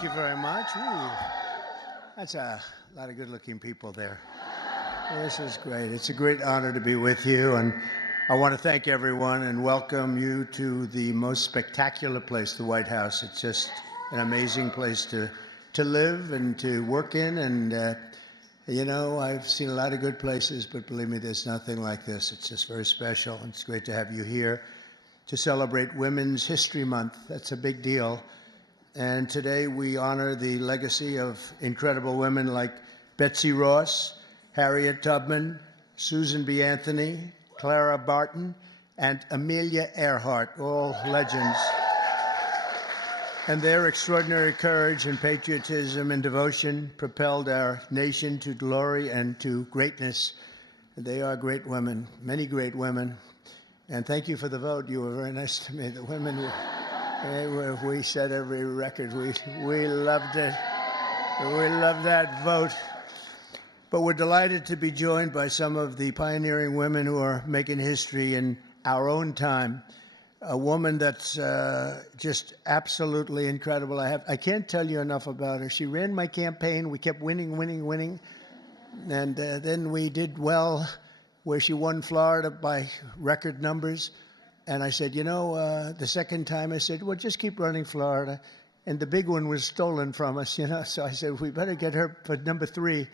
Thank you very much. Ooh, that's a lot of good-looking people there. This is great. It's a great honor to be with you, and I want to thank everyone and welcome you to the most spectacular place, the White House. It's just an amazing place to live and to work in, and you know, I've seen a lot of good places, but believe me, there's nothing like this. It's just very special, and it's great to have you here to celebrate Women's History Month. That's a big deal. And today we honor the legacy of incredible women like Betsy Ross, Harriet Tubman, Susan B. Anthony, Clara Barton, and Amelia Earhart, all legends. And their extraordinary courage and patriotism and devotion propelled our nation to glory and to greatness. They are great women, many great women. And thank you for the vote. You were very nice to me. The women we set every record. We loved it. We loved that vote. But we're delighted to be joined by some of the pioneering women who are making history in our own time. A woman that's just absolutely incredible. I can't tell you enough about her. She ran my campaign. We kept winning. And then we did well where she won Florida by record numbers. And I said, you know, the second time I said, well, just keep running Florida. And the big one was stolen from us, you know. So I said, we better get her for number 3.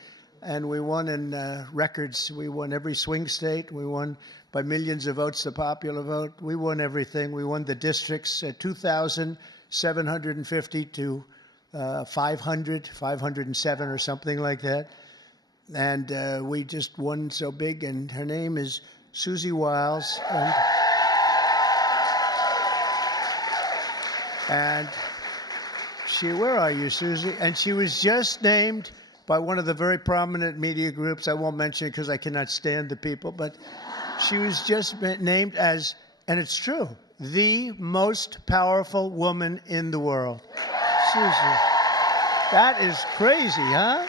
And we won in records. We won every swing state. We won by millions of votes, the popular vote. We won everything. We won the districts, 2,750 to 507 or something like that. And we just won so big. And her name is Susie Wiles. And she, where are you, Susie? And she was just named by one of the very prominent media groups. I won't mention it because I cannot stand the people, but she was just named as, and it's true, the most powerful woman in the world. Susie, that is crazy, huh?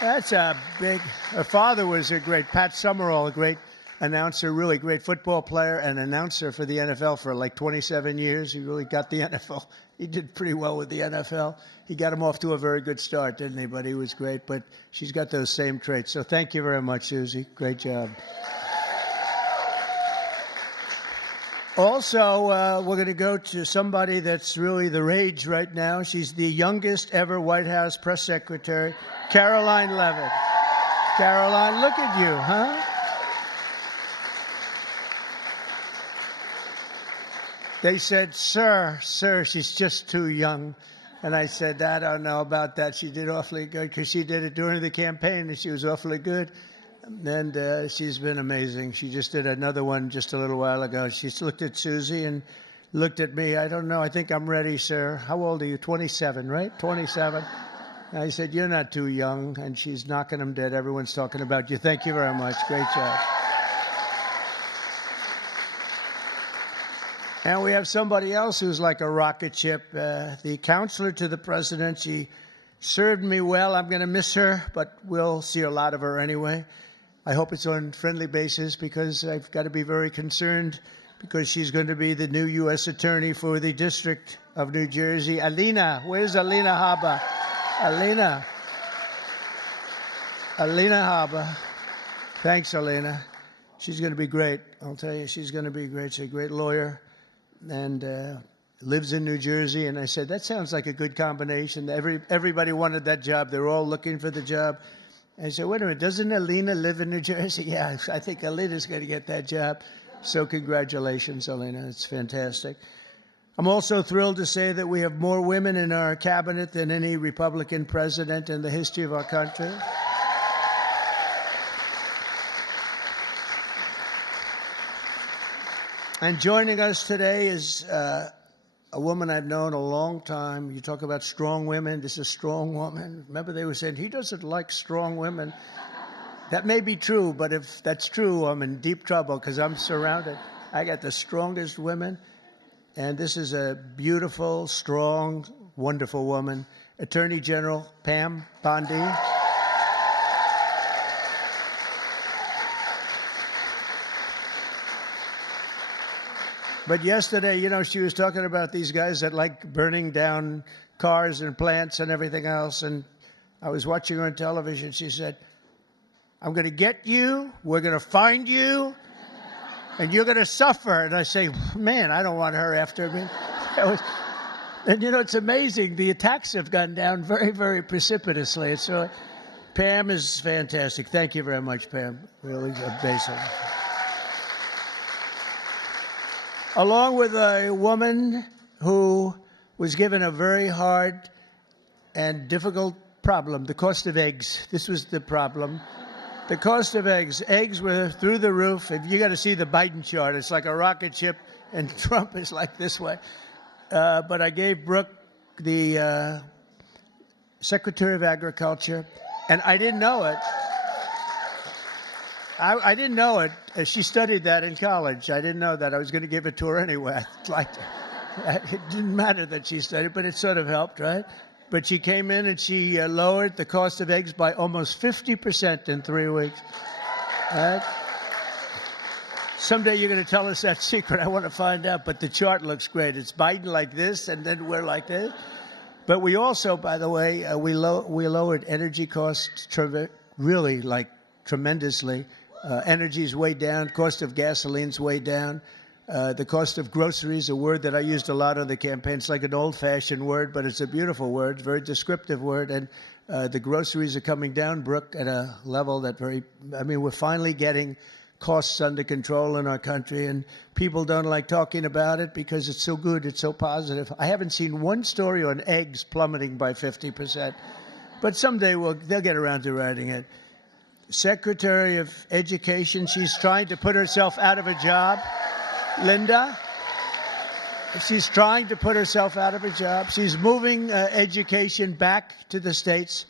That's a big, her father was a great, Pat Summerall, a great announcer, really great football player and announcer for the NFL for like 27 years. He really got the NFL. He did pretty well with the NFL. He got him off to a very good start, didn't he? But he was great. But she's got those same traits. So thank you very much, Susie. Great job. Also, we're going to go to somebody that's really the rage right now. She's the youngest ever White House press secretary, Caroline Levitt. Caroline, look at you, huh? They said, sir, she's just too young. And I said, I don't know about that. She did awfully good because she did it during the campaign, and she was awfully good. And she's been amazing. She just did another one just a little while ago. She looked at Susie and looked at me. I don't know. I think I'm ready, sir. How old are you? 27, right? 27. And I said, you're not too young. And she's knocking them dead. Everyone's talking about you. Thank you very much. Great job. And we have somebody else who's like a rocket ship, the counselor to the president. She served me well. I'm going to miss her, but we'll see a lot of her anyway. I hope it's on a friendly basis because I've got to be very concerned because she's going to be the new U.S. Attorney for the District of New Jersey. Alina, where's Alina Habba? Alina Habba. Thanks, Alina. She's going to be great. I'll tell you, she's going to be great. She's a great lawyer. And lives in New Jersey. And I said, that sounds like a good combination. Everybody wanted that job. They're all looking for the job. I said, wait a minute, doesn't Alina live in New Jersey? Yeah, I think Alina's going to get that job. So congratulations, Alina. It's fantastic. I'm also thrilled to say that we have more women in our cabinet than any Republican president in the history of our country. And joining us today is a woman I've known a long time. You talk about strong women. This is a strong woman. Remember, they were saying, he doesn't like strong women. That may be true, but if that's true, I'm in deep trouble because I'm surrounded. I got the strongest women. And this is a beautiful, strong, wonderful woman, Attorney General Pam Bondi. But yesterday, you know, she was talking about these guys that like burning down cars and plants and everything else. And I was watching her on television. She said, I'm going to get you, we're going to find you, and you're going to suffer. And I say, man, I don't want her after me. And, it's amazing. The attacks have gone down very, very precipitously. So Pam is fantastic. Thank you very much, Pam. Really amazing. Along with a woman who was given a very hard and difficult problem, the cost of eggs. This was the problem. The cost of eggs. Eggs were through the roof. If you got to see the Biden chart, it's like a rocket ship, and Trump is like this way. But I gave Brooke the Secretary of Agriculture, and I didn't know it. I didn't know it. She studied that in college. I didn't know that. I was going to give it to her anyway. It didn't matter that she studied, but it sort of helped, right? But she came in and she lowered the cost of eggs by almost 50% in 3 weeks. Right? Someday you're going to tell us that secret. I want to find out. But the chart looks great. It's Biden like this, and then we're like this. But we also, by the way, we lowered energy costs really tremendously. Energy's way down. Cost of gasoline's way down. The cost of groceries, a word that I used a lot on the campaign. It's like an old-fashioned word, but it's a beautiful word, very descriptive word. And the groceries are coming down, Brooke, at a level that we're finally getting costs under control in our country. And people don't like talking about it because it's so good, it's so positive. I haven't seen one story on eggs plummeting by 50%. But someday they'll get around to writing it. Secretary of Education, she's trying to put herself out of a job. Linda, she's trying to put herself out of a job. She's moving education back to the states,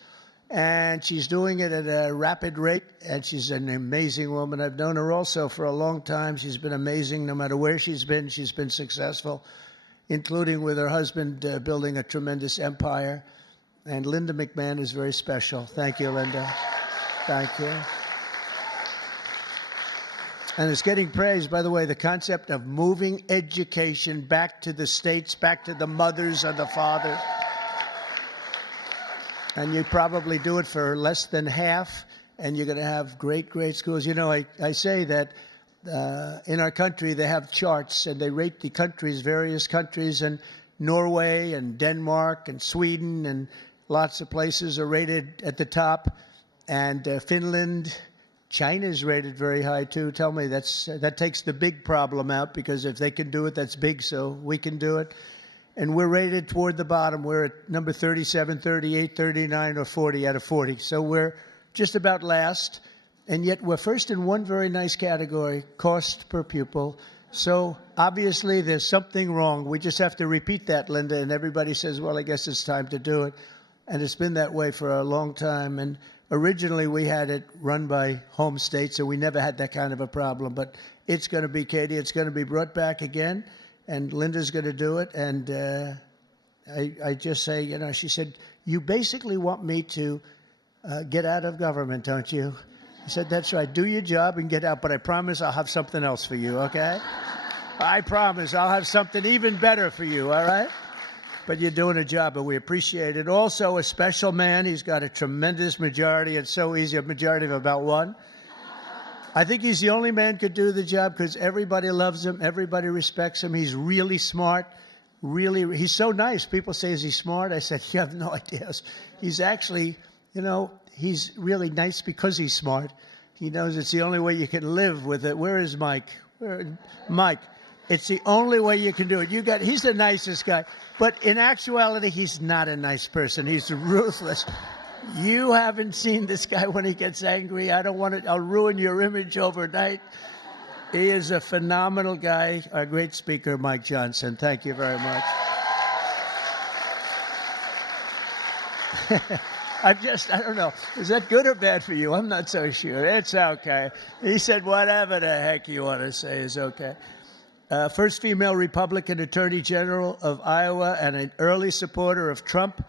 and she's doing it at a rapid rate, and she's an amazing woman. I've known her also for a long time. She's been amazing. No matter where she's been successful, including with her husband building a tremendous empire. And Linda McMahon is very special. Thank you, Linda. Thank you. And it's getting praised, by the way, the concept of moving education back to the states, back to the mothers and the fathers. And you probably do it for less than half, and you're going to have great, great schools. I say that in our country they have charts, and they rate the countries, various countries, and Norway and Denmark and Sweden and lots of places are rated at the top, and Finland. China's rated very high, too. Tell me, that takes the big problem out, because if they can do it, that's big, so we can do it. And we're rated toward the bottom. We're at number 37, 38, 39, or 40 out of 40. So we're just about last, and yet we're first in one very nice category, cost per pupil. So obviously there's something wrong. We just have to repeat that, Linda, and everybody says, well, I guess it's time to do it. And it's been that way for a long time. And originally, we had it run by home states, so we never had that kind of a problem. But it's going to be, Katie, it's going to be brought back again, and Linda's going to do it. And I just say, she said, you basically want me to get out of government, don't you? I said, that's right. Do your job and get out, but I promise I'll have something else for you, okay? I promise I'll have something even better for you, all right? But you're doing a job, and we appreciate it. Also, a special man. He's got a tremendous majority. It's so easy, a majority of about one. I think he's the only man who could do the job because everybody loves him. Everybody respects him. He's really smart. He's so nice. People say, is he smart? I said, you have no idea. He's actually, he's really nice because he's smart. He knows it's the only way you can live with it. Where is Mike? Mike. It's the only way you can do it. He's the nicest guy. But in actuality, he's not a nice person. He's ruthless. You haven't seen this guy when he gets angry. I'll ruin your image overnight. He is a phenomenal guy. Our great speaker, Mike Johnson. Thank you very much. I don't know. Is that good or bad for you? I'm not so sure. It's okay. He said whatever the heck you want to say is okay. First female Republican Attorney General of Iowa and an early supporter of Trump.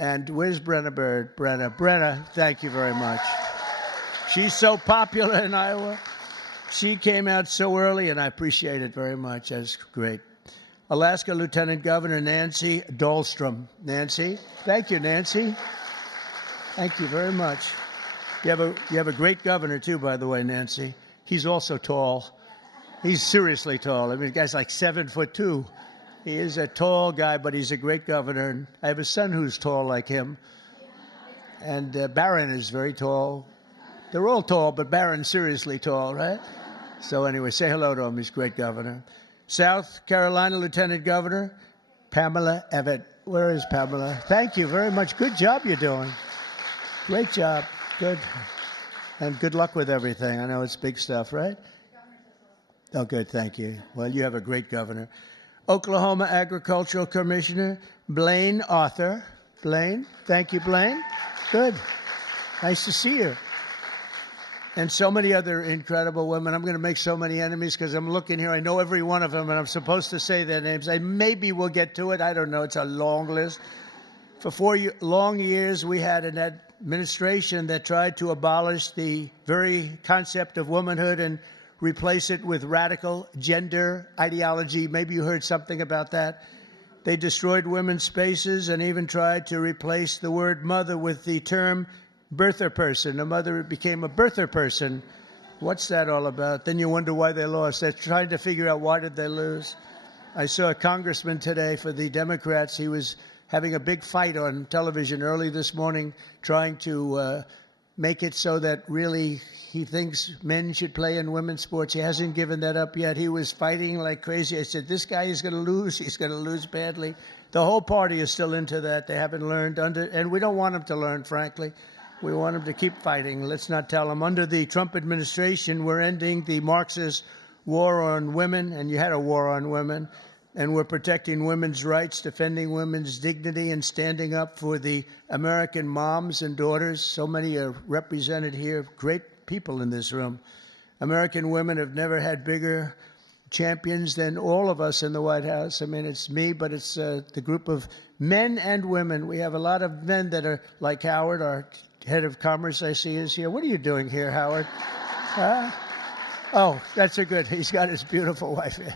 And where's Brenna Bird? Brenna, thank you very much. She's so popular in Iowa. She came out so early, and I appreciate it very much. That's great. Alaska Lieutenant Governor Nancy Dahlstrom. Nancy, thank you, Nancy. Thank you very much. You have a great governor too, by the way, Nancy. He's also tall. He's seriously tall. I mean, the guy's like 7'2". He is a tall guy, but he's a great governor. And I have a son who's tall like him. And Barron is very tall. They're all tall, but Barron's seriously tall, right? So anyway, say hello to him. He's a great governor. South Carolina Lieutenant Governor Pamela Evett. Where is Pamela? Thank you very much. Good job you're doing. Great job. Good. And good luck with everything. I know it's big stuff, right? Oh, good. Thank you. Well, you have a great governor. Oklahoma Agricultural Commissioner Blaine Arthur. Blaine. Thank you, Blaine. Good. Nice to see you. And so many other incredible women. I'm going to make so many enemies because I'm looking here. I know every one of them, and I'm supposed to say their names. Maybe we'll get to it. I don't know. It's a long list. For 4 long years, we had an administration that tried to abolish the very concept of womanhood and replace it with radical gender ideology. Maybe you heard something about that. They destroyed women's spaces and even tried to replace the word mother with the term birther person. A mother became a birther person. What's that all about? Then you wonder why they lost. They're trying to figure out why did they lose. I saw a congressman today for the Democrats. He was having a big fight on television early this morning, trying to make it so that really he thinks men should play in women's sports. He hasn't given that up yet. He was fighting like crazy. I said, this guy is going to lose. He's going to lose badly. The whole party is still into that. They haven't learned and we don't want them to learn, frankly. We want them to keep fighting. Let's not tell them. Under the Trump administration, we're ending the Marxist war on women, and you had a war on women, and we're protecting women's rights, defending women's dignity, and standing up for the American moms and daughters. So many are represented here, great people in this room. American women have never had bigger champions than all of us in the White House. I mean, it's me, but it's the group of men and women. We have a lot of men that are like Howard, our head of commerce, I see, is here. What are you doing here, Howard? Oh, that's a good. He's got his beautiful wife here.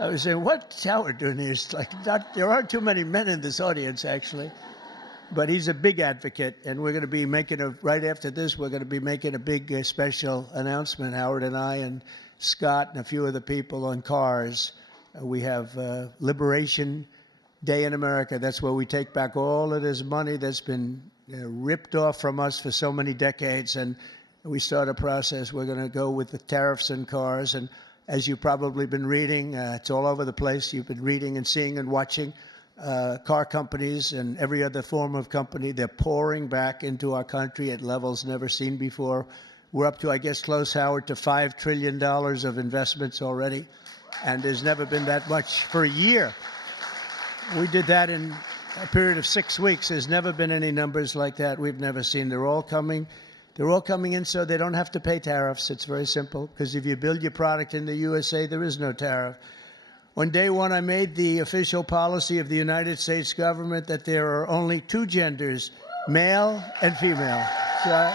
I was saying, what's Howard doing here? It's like there aren't too many men in this audience, actually. But he's a big advocate, and we're going to be making right after this, we're going to be making a big special announcement, Howard and I and Scott and a few other people on cars. We have Liberation Day in America. That's where we take back all of this money that's been ripped off from us for so many decades, and we start a process. We're going to go with the tariffs and cars, and as you've probably been reading, it's all over the place. You've been reading and seeing and watching car companies and every other form of company. They're pouring back into our country at levels never seen before. We're up to, I guess, close, Howard, to $5 trillion of investments already, and there's never been that much for a year. We did that in a period of 6 weeks. There's never been any numbers like that. We've never seen. They're all coming. They're all coming in so they don't have to pay tariffs. It's very simple, because if you build your product in the USA, there is no tariff. On day one, I made the official policy of the United States government that there are only two genders, male and female. So,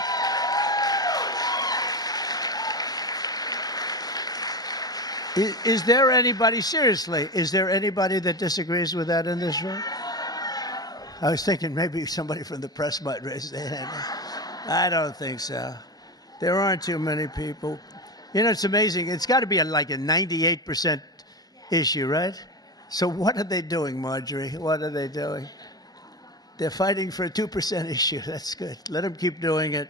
is there anybody, seriously, is there anybody that disagrees with that in this room? I was thinking maybe somebody from the press might raise their hand. I don't think so. There aren't too many people. You know, it's amazing. It's got to be like a 98% issue, right? So what are they doing, Marjorie? What are they doing? They're fighting for a 2% issue. That's good. Let them keep doing it.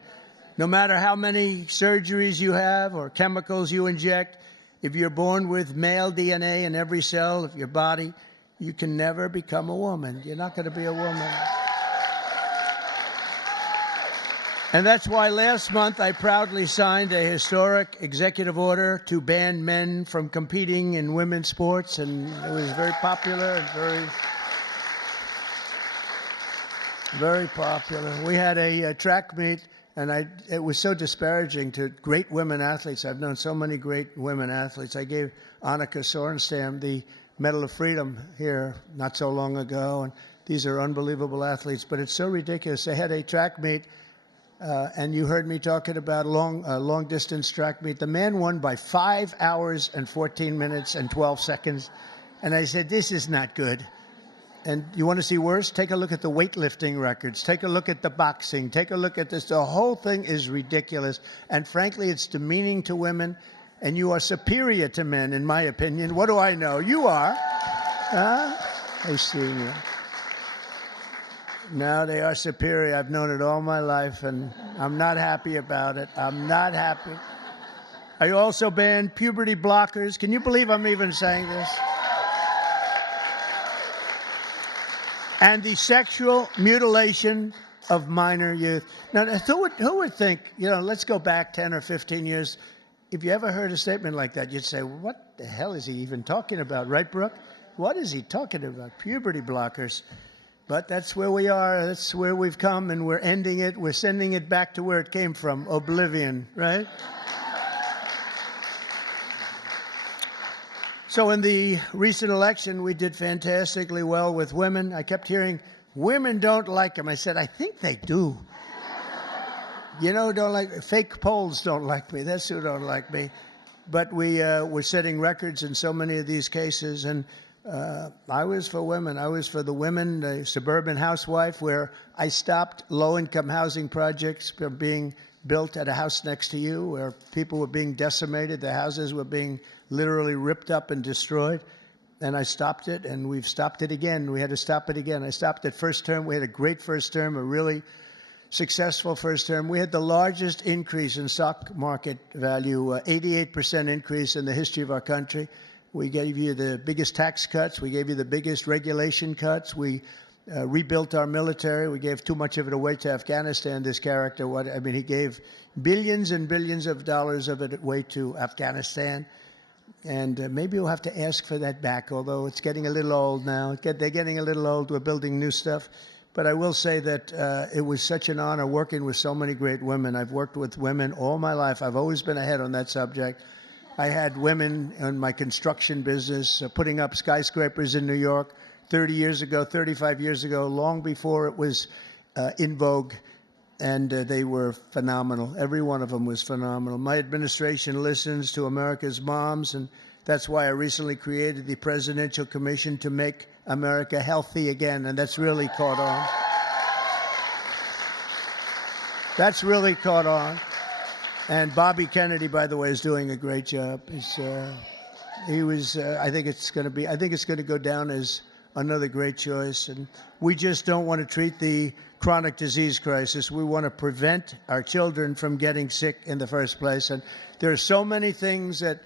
No matter how many surgeries you have or chemicals you inject, if you're born with male DNA in every cell of your body, you can never become a woman. You're not going to be a woman. And that's why last month I proudly signed a historic executive order to ban men from competing in women's sports, and it was very popular and very popular. We had a track meet, and it was so disparaging to great women athletes. I've known so many great women athletes. I gave Annika Sorenstam the Medal of Freedom here not so long ago, and these are unbelievable athletes, but it's so ridiculous. They had a track meet, and you heard me talking about long-distance track meet. The man won by 5 hours and 14 minutes and 12 seconds. And I said, this is not good. And you want to see worse? Take a look at the weightlifting records. Take a look at the boxing. Take a look at this. The whole thing is ridiculous. And frankly, it's demeaning to women. And you are superior to men, in my opinion. What do I know? You are. Huh? I've seen you. No, they are superior. I've known it all my life, and I'm not happy about it. I'm not happy. I also banned puberty blockers. Can you believe I'm even saying this? And the sexual mutilation of minor youth. Now, who would think, let's go back 10 or 15 years. If you ever heard a statement like that, you'd say, what the hell is he even talking about, right, Brooke? What is he talking about? Puberty blockers. But that's where we are. That's where we've come, and we're ending it. We're sending it back to where it came from, oblivion, right? So in the recent election, we did fantastically well with women. I kept hearing, women don't like them. I said, I think they do. Don't like fake polls don't like me. That's who don't like me. But we're setting records in so many of these cases. And I was for women. I was for the women, the suburban housewife, where I stopped low-income housing projects from being built at a house next to you, where people were being decimated. The houses were being literally ripped up and destroyed. And I stopped it, and we've stopped it again. We had to stop it again. I stopped it first term. We had a great first term, a really successful first term. We had the largest increase in stock market value, 88% increase in the history of our country. We gave you the biggest tax cuts. We gave you the biggest regulation cuts. We rebuilt our military. We gave too much of it away to Afghanistan, this character. He gave billions and billions of dollars of it away to Afghanistan. And maybe we'll have to ask for that back, although it's getting a little old now. They're getting a little old. We're building new stuff. But I will say that it was such an honor working with so many great women. I've worked with women all my life. I've always been ahead on that subject. I had women in my construction business putting up skyscrapers in New York 30 years ago, 35 years ago, long before it was in vogue. And they were phenomenal. Every one of them was phenomenal. My administration listens to America's moms, and that's why I recently created the Presidential Commission to make America healthy again, and that's really caught on. That's really caught on. And Bobby Kennedy, by the way, is doing a great job. I think it's going to go down as another great choice. And we just don't want to treat the chronic disease crisis. We want to prevent our children from getting sick in the first place. And there are so many things that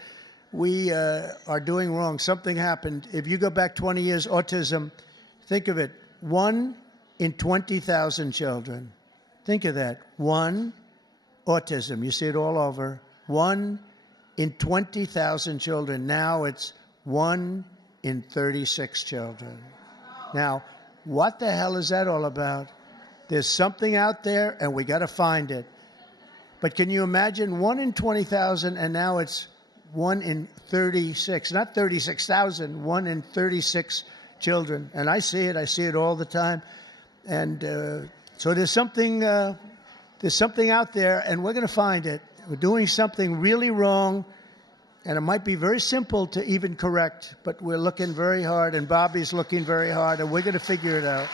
we are doing wrong. Something happened. If you go back 20 years, autism, think of it, 1 in 20,000 children. Think of that. 1 autism. You see it all over. 1 in 20,000 children. Now it's 1 in 36 children. Now, what the hell is that all about? There's something out there, and we got to find it. But can you imagine 1 in 20,000, and now it's 1 in 36, not 36,000, 1 in 36 children. And I see it all the time. And so there's something out there, and we're going to find it. We're doing something really wrong, and it might be very simple to even correct, but we're looking very hard, and Bobby's looking very hard, and we're going to figure it out.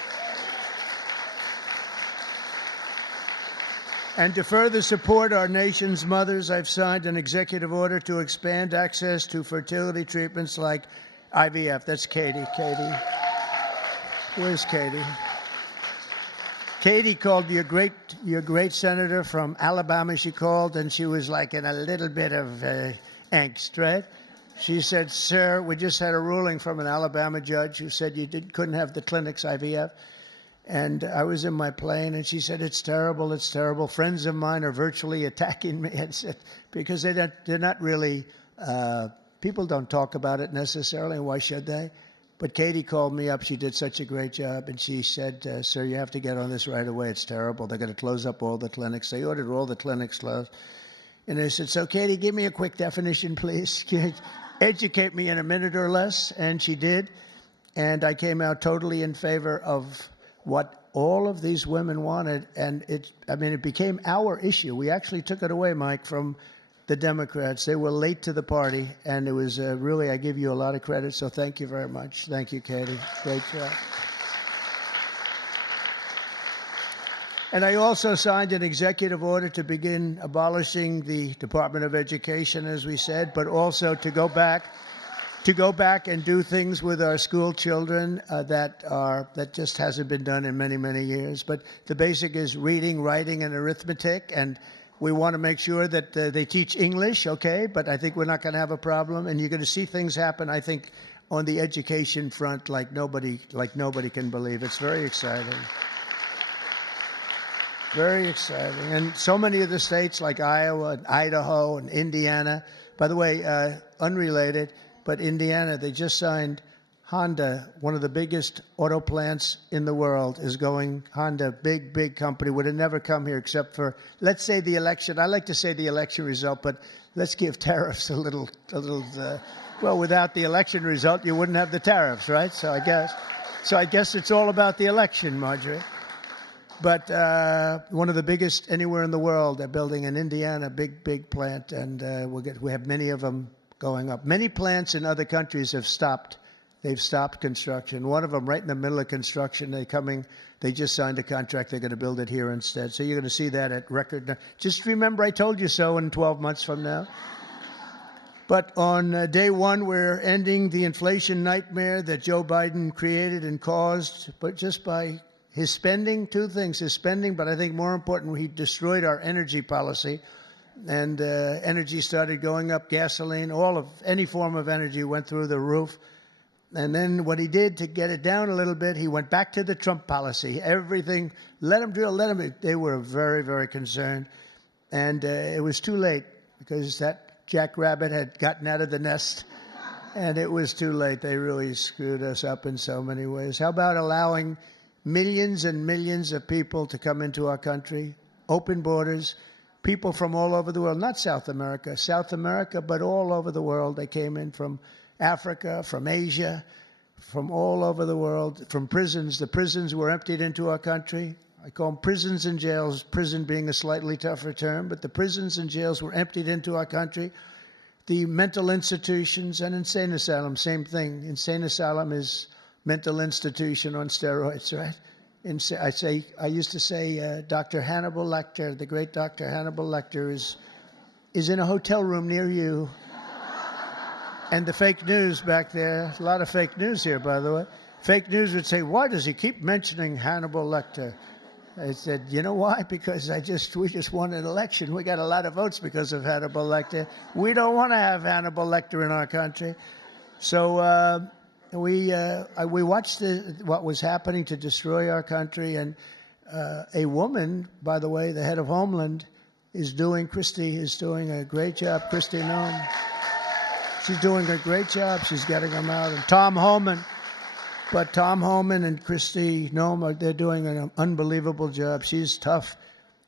And to further support our nation's mothers, I've signed an executive order to expand access to fertility treatments like IVF. That's Katie. Katie. Where's Katie? Katie called your great senator from Alabama. She called, and she was like in a little bit of angst, right? She said, sir, we just had a ruling from an Alabama judge who said you couldn't have the clinics IVF. And I was in my plane, and she said, it's terrible, it's terrible. Friends of mine are virtually attacking me. I said, because they're not really, people don't talk about it necessarily. Why should they? But Katie called me up. She did such a great job. And she said, sir, you have to get on this right away. It's terrible. They're going to close up all the clinics. They ordered all the clinics closed. And I said, so Katie, give me a quick definition, please. Educate me in a minute or less. And she did. And I came out totally in favor of what all of these women wanted. And it became our issue. We actually took it away, Mike, from the Democrats. They were late to the party, and it was really, I give you a lot of credit, so thank you very much. Thank you, Katie. Great job. And I also signed an executive order to begin abolishing the Department of Education, as we said, but also to go back and do things with our school children that just hasn't been done in many, many years. But the basic is reading, writing, and arithmetic, and we want to make sure that they teach English, okay? But I think we're not going to have a problem, and you're going to see things happen, I think, on the education front like nobody can believe. It's very exciting. Very exciting. And so many of the states like Iowa and Idaho and Indiana, by the way, unrelated, but Indiana, they just signed Honda, one of the biggest auto plants in the world, is going. Honda, big company, would have never come here except for, let's say, the election. I like to say the election result, but let's give tariffs a little. Well, without the election result, you wouldn't have the tariffs, right? So I guess it's all about the election, Marjorie. But one of the biggest anywhere in the world. They're building in Indiana, big plant, and we have many of them going up. Many plants in other countries have stopped. They've stopped construction. One of them, right in the middle of construction, they just signed a contract. They're going to build it here instead. So you're going to see that at record. Just remember, I told you so in 12 months from now. But on day one, we're ending the inflation nightmare that Joe Biden created and caused, but just by his spending. Two things, his spending, but I think more important, he destroyed our energy policy. And energy started going up, gasoline, any form of energy went through the roof. And then what he did to get it down a little bit, he went back to the Trump policy. Everything, let them drill, let them. They were very, very concerned. And it was too late because that jackrabbit had gotten out of the nest. And it was too late. They really screwed us up in so many ways. How about allowing millions and millions of people to come into our country, open borders, people from all over the world, not South America, but all over the world. They came in from Africa, from Asia, from all over the world, from prisons. The prisons were emptied into our country. I call them prisons and jails, prison being a slightly tougher term, but the prisons and jails were emptied into our country. The mental institutions and insane asylum, same thing. Insane asylum is mental institution on steroids, right? I used to say Dr. Hannibal Lecter, the great Dr. Hannibal Lecter is in a hotel room near you. And the fake news back there, a lot of fake news here, by the way. Fake news would say, why does he keep mentioning Hannibal Lecter? I said, you know why? Because we just won an election. We got a lot of votes because of Hannibal Lecter. We don't want to have Hannibal Lecter in our country. So we watched what was happening to destroy our country, and a woman, by the way, the head of Homeland, Christie is doing a great job. Kristi Noem, she's doing a great job. She's getting them out. And Tom Homan and Kristi Noem, they're doing an unbelievable job. She's tough.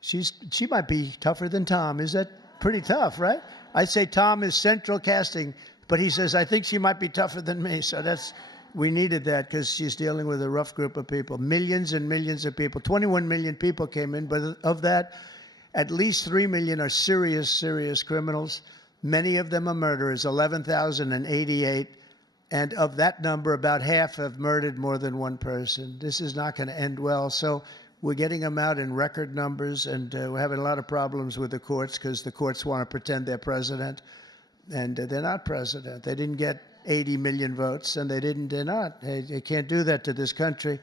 She might be tougher than Tom. Is that pretty tough, right? I'd say Tom is central casting. But he says, I think she might be tougher than me. So we needed that because she's dealing with a rough group of people. Millions and millions of people. 21 million people came in. But of that, at least 3 million are serious criminals. Many of them are murderers, 11,088. And of that number, about half have murdered more than one person. This is not going to end well. So we're getting them out in record numbers. And we're having a lot of problems with the courts because the courts want to pretend they're president. And they're not president. They didn't get 80 million votes, and they're not. They can't do that to this country.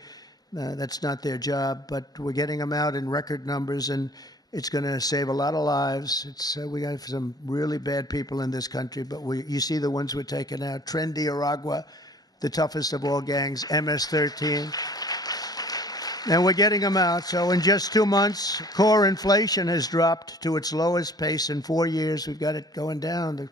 That's not their job. But we're getting them out in record numbers, and it's going to save a lot of lives. We got some really bad people in this country, but you see the ones we're taking out. Trendy Aragua, the toughest of all gangs, MS-13. And we're getting them out. So in just 2 months, core inflation has dropped to its lowest pace in 4 years. We've got it going down. The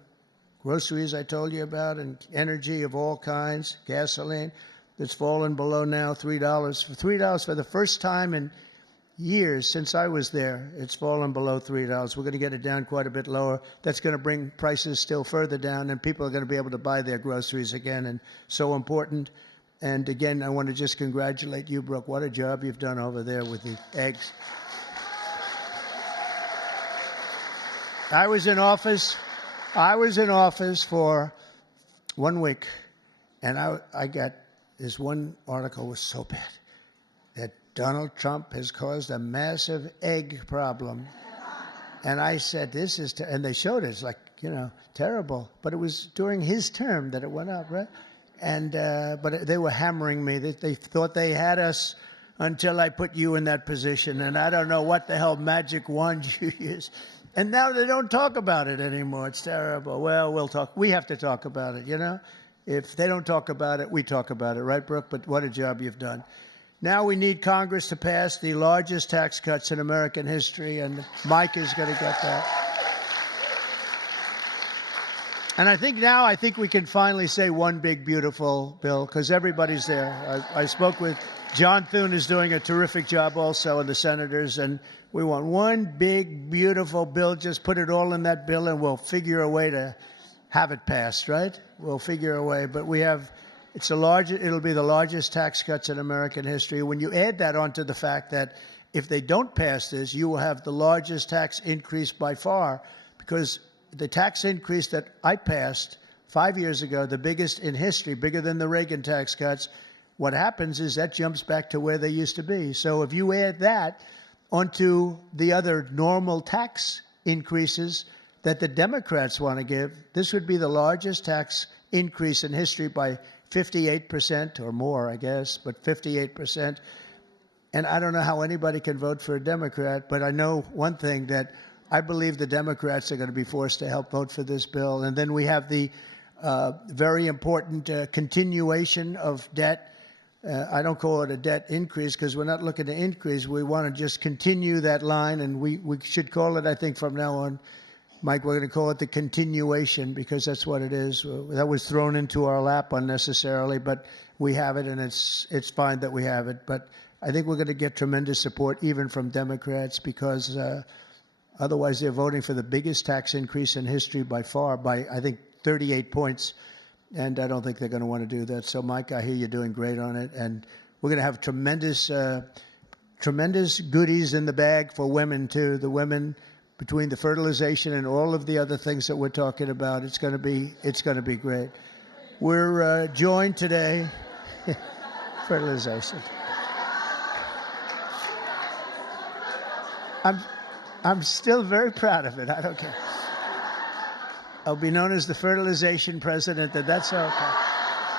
groceries I told you about, and energy of all kinds, gasoline, that's fallen below now $3. For $3 for the first time in years since I was there, it's fallen below $3. We're going to get it down quite a bit lower. That's going to bring prices still further down, and people are going to be able to buy their groceries again, and so important. And again, I want to just congratulate you, Brooke. What a job you've done over there with the eggs. I was in office. I was in office for 1 week, and I got this one article was so bad that Donald Trump has caused a massive egg problem. And I said, this is, and they showed it. It's like, terrible. But it was during his term that it went up, right? And but they were hammering me. They thought they had us until I put you in that position. And I don't know what the hell magic wand you use. And now they don't talk about it anymore. It's terrible. Well, we'll talk. We have to talk about it, If they don't talk about it, we talk about it, right, Brooke? But what a job you've done. Now we need Congress to pass the largest tax cuts in American history, and Mike is going to get that. And I think we can finally say one big, beautiful bill, because everybody's there. I spoke with John Thune, who's doing a terrific job also, and the senators, and we want one big, beautiful bill. Just put it all in that bill, and we'll figure a way to have it passed, right? We'll figure a way. But it'll be the largest tax cuts in American history. When you add that onto the fact that if they don't pass this, you will have the largest tax increase by far, because the tax increase that I passed 5 years ago, the biggest in history, bigger than the Reagan tax cuts, what happens is that jumps back to where they used to be. So if you add that onto the other normal tax increases that the Democrats want to give, this would be the largest tax increase in history by 58% or more, I guess, but 58%. And I don't know how anybody can vote for a Democrat, but I know one thing, that I believe the Democrats are going to be forced to help vote for this bill. And then we have the very important continuation of debt. I don't call it a debt increase, because we're not looking to increase. We want to just continue that line, and we should call it, I think, from now on, Mike, we're going to call it the continuation, because that's what it is. That was thrown into our lap unnecessarily, but we have it, and it's fine that we have it. But I think we're going to get tremendous support even from Democrats, because otherwise they're voting for the biggest tax increase in history by far, by, I think, 38 points. And I don't think they're going to want to do that. So, Mike, I hear you're doing great on it. And we're going to have tremendous goodies in the bag for women, too. The women, between the fertilization and all of the other things that we're talking about, it's going to be great. We're joined today, fertilization. I'm still very proud of it. I don't care. I'll be known as the fertilization president. That's okay.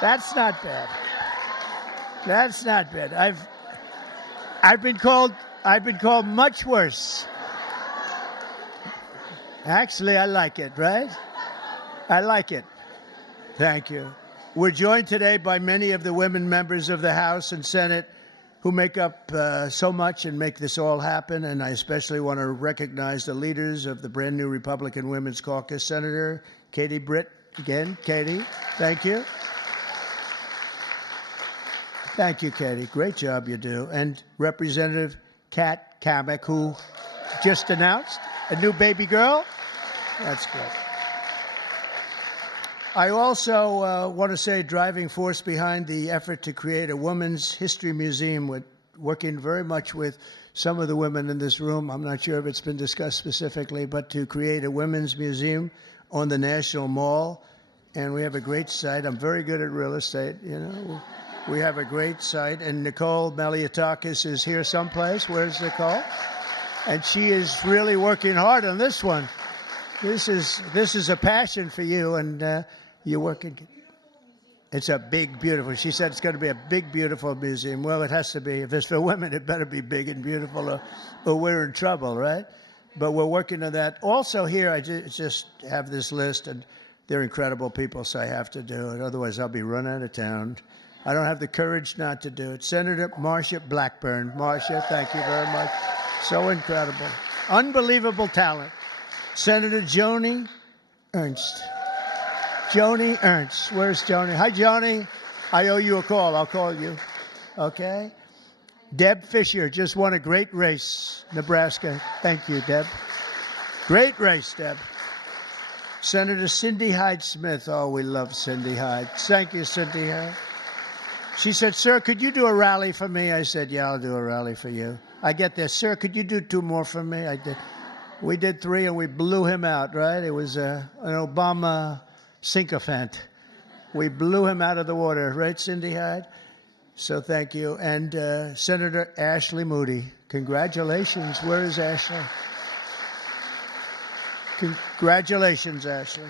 That's not bad. That's not bad. I've been called much worse. Actually, I like it, right? I like it. Thank you. We're joined today by many of the women members of the House and Senate who make up so much and make this all happen. And I especially want to recognize the leaders of the brand new Republican Women's Caucus. Senator Katie Britt, again, Katie, thank you. Thank you, Katie. Great job you do. And Representative Kat Kamek, who just announced a new baby girl. That's great. I also want to say driving force behind the effort to create a women's history museum, with working very much with some of the women in this room. I'm not sure if it's been discussed specifically, but to create a women's museum on the National Mall. And we have a great site. I'm very good at real estate, We have a great site. And Nicole Maliotakis is here someplace. Where's Nicole? And she is really working hard on this one. This is a passion for you, and you're working. It's a big, beautiful. She said it's going to be a big, beautiful museum. Well, it has to be. If it's for women, it better be big and beautiful, or we're in trouble, right? But we're working on that. Also here, I just have this list, and they're incredible people, so I have to do it. Otherwise, I'll be run out of town. I don't have the courage not to do it. Senator Marsha Blackburn. Marsha, thank you very much. So incredible. Unbelievable talent. Senator Joni Ernst. Joni Ernst. Where's Joni? Hi, Joni. I owe you a call. I'll call you. Okay? Deb Fisher just won a great race, Nebraska. Thank you, Deb. Great race, Deb. Senator Cindy Hyde-Smith. Oh, we love Cindy Hyde. Thank you, Cindy Hyde. She said, sir, could you do a rally for me? I said, yeah, I'll do a rally for you. I get there. Sir, could you do 2 more for me? I did. We did 3 and we blew him out, right? It was an Obama sycophant. We blew him out of the water, right, Cindy Hyde? So thank you. And Senator Ashley Moody, congratulations. Where is Ashley? Congratulations, Ashley.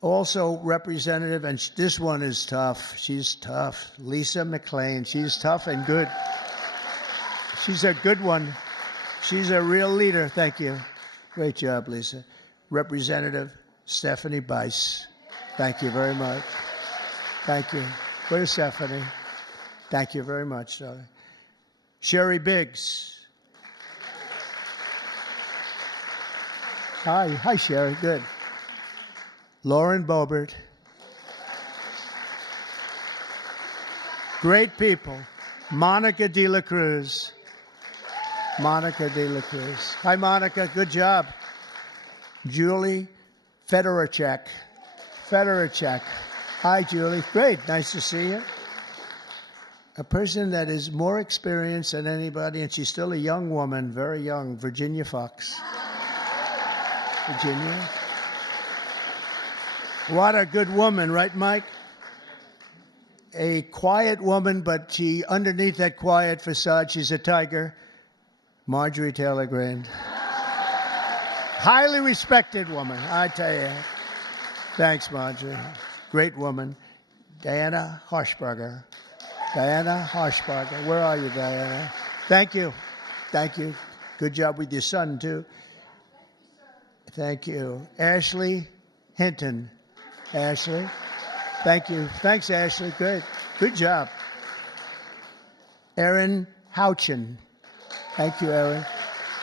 Also, Representative, and this one is tough. She's tough. Lisa McLean. She's tough and good. She's a good one. She's a real leader. Thank you. Great job, Lisa. Representative Stephanie Bice. Thank you very much. Thank you. Where's Stephanie? Thank you very much, darling. Sherry Biggs. Hi. Hi, Sherry. Good. Lauren Boebert. Great people. Monica De La Cruz. Monica De La Cruz. Hi, Monica. Good job. Julie Fedorchak. Fedorchak. Hi, Julie. Great. Nice to see you. A person that is more experienced than anybody, and she's still a young woman, very young, Virginia Fox. Virginia. What a good woman, right, Mike? A quiet woman, but she, underneath that quiet facade, she's a tiger. Marjorie Taylor Greene. Highly respected woman, I tell you. Thanks, Marjorie. Great woman. Diana Harshbarger. Diana Harshbarger. Where are you, Diana? Thank you. Thank you. Good job with your son, too. Thank you. Ashley Hinton. Ashley. Thank you. Thanks, Ashley. Good. Good job. Erin Houchin. Thank you, Erin.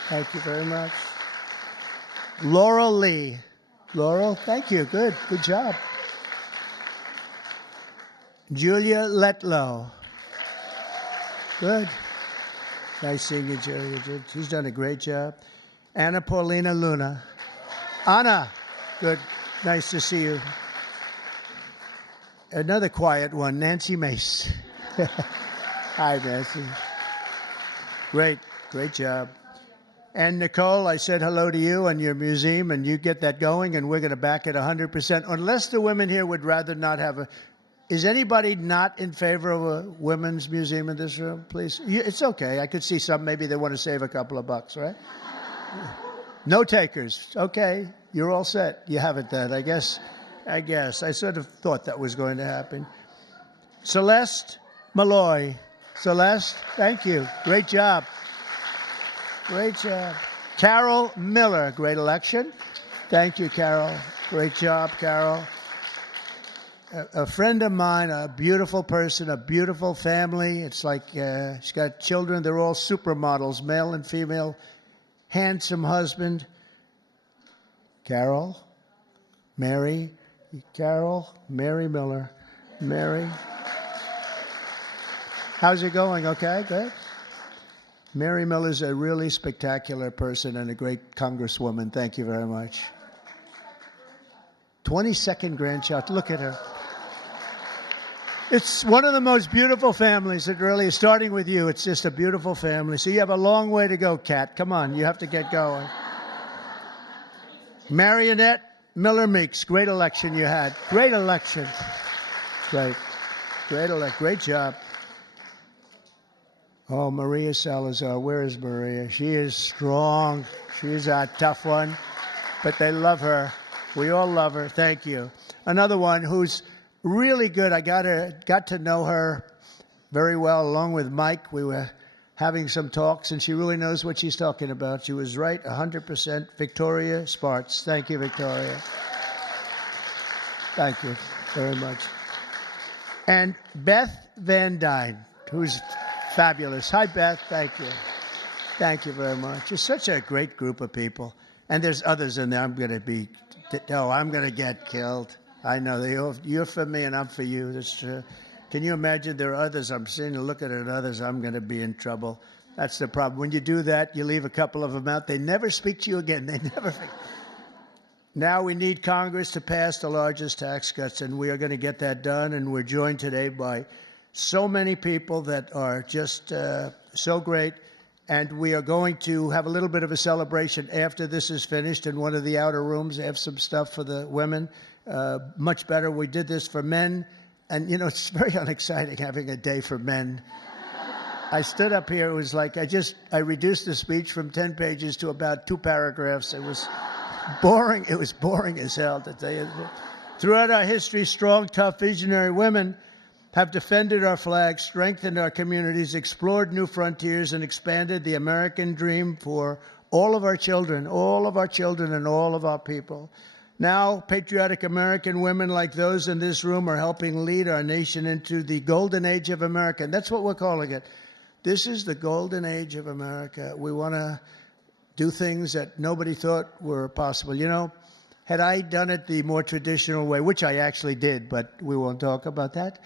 Thank you very much. Laurel Lee. Laurel, thank you. Good. Good job. Julia Letlow. Good. Nice seeing you, Julia. She's done a great job. Anna Paulina Luna. Anna. Good. Nice to see you. Another quiet one, Nancy Mace. Hi, Nancy. Great. Great job. And Nicole, I said hello to you and your museum, and you get that going, and we're going to back it 100%. Unless the women here would rather not have a... Is anybody not in favor of a women's museum in this room, please? It's okay. I could see some. Maybe they want to save a couple of bucks, right? No takers. Okay. You're all set. You have it then, I guess. I sort of thought that was going to happen. Celeste Malloy. Celeste, thank you. Great job. Great job. Carol Miller, great election. Thank you, Carol. Great job, Carol. A friend of mine, a beautiful person, a beautiful family. It's like she's got children. They're all supermodels, male and female. Handsome husband. Carol. Mary. Carol. Mary Miller. Mary. How's it going? Okay, good. Mary Miller's a really spectacular person and a great congresswoman. Thank you very much. 22nd grandchild. Look at her. It's one of the most beautiful families. It really is. Starting with you, it's just a beautiful family. So you have a long way to go, Kat. Come on, you have to get going. Marionette Miller Meeks. Great election you had. Great election. Great. Great job. Oh, Maria Salazar. Where is Maria? She is strong. She's a tough one. But they love her. We all love her. Thank you. Another one who's really good. I got to know her very well along with Mike. We were having some talks, and she really knows what she's talking about. She was right 100%. Victoria Spartz. Thank you, Victoria. Thank you very much. And Beth Van Dyne, who's fabulous. Hi, Beth. Thank you. Thank you very much. It's such a great group of people. And there's others in there. I'm going to get killed. I know. You're for me and I'm for you. That's true. Can you imagine there are others? I'm sitting and looking at others. I'm going to be in trouble. That's the problem. When you do that, you leave a couple of them out. They never speak to you again. They never. Now we need Congress to pass the largest tax cuts, and we are going to get that done. And we're joined today by so many people that are just so great. And we are going to have a little bit of a celebration after this is finished in one of the outer rooms. They have some stuff for the women. Much better. We did this for men. And, you know, it's very unexciting having a day for men. I stood up here. It was like I reduced the speech from 10 pages to about 2 paragraphs. It was boring. It was boring as hell to tell you. Throughout our history, strong, tough, visionary women have defended our flag, strengthened our communities, explored new frontiers, and expanded the American dream for all of our children and all of our people. Now, patriotic American women like those in this room are helping lead our nation into the golden age of America. And that's what we're calling it. This is the golden age of America. We want to do things that nobody thought were possible. You know, had I done it the more traditional way, which I actually did, but we won't talk about that.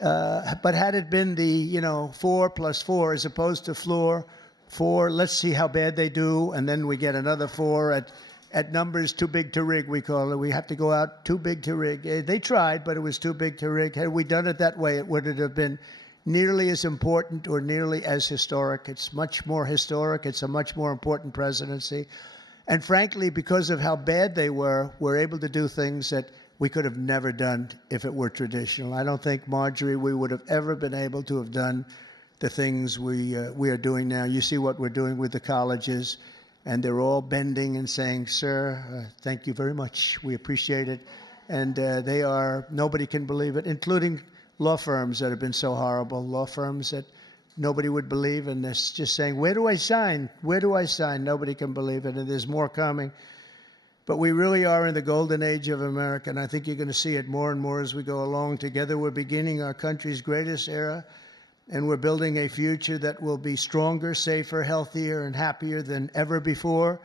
But had it been the, 4 plus 4 as opposed to floor 4, let's see how bad they do, and then we get another 4 at numbers too big to rig, we call it. We have to go out too big to rig. They tried, but it was too big to rig. Had we done it that way, it would have been nearly as important or nearly as historic. It's much more historic. It's a much more important presidency. And frankly, because of how bad they were, we're able to do things that we could have never done if it were traditional. I don't think, Marjorie, we would have ever been able to have done the things we are doing now. You see what we're doing with the colleges, and they're all bending and saying, sir, thank you very much. We appreciate it. And they are, nobody can believe it, including law firms that have been so horrible, law firms that nobody would believe, and they're just saying, where do I sign? Where do I sign? Nobody can believe it, and there's more coming. But we really are in the golden age of America, and I think you're going to see it more and more as we go along. Together, we're beginning our country's greatest era, and we're building a future that will be stronger, safer, healthier, and happier than ever before.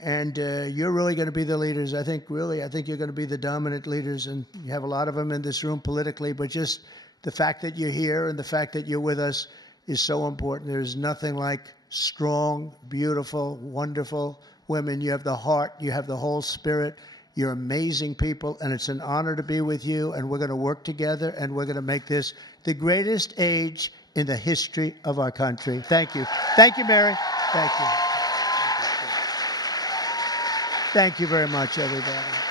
And you're really going to be the leaders. I think you're going to be the dominant leaders, and you have a lot of them in this room politically, but just the fact that you're here and the fact that you're with us is so important. There's nothing like strong, beautiful, wonderful women. You have the heart, you have the whole spirit. You're amazing people, and it's an honor to be with you, and we're going to work together, and we're going to make this the greatest age in the history of our country. Thank you. Thank you, Mary. Thank you. Thank you very much, everybody.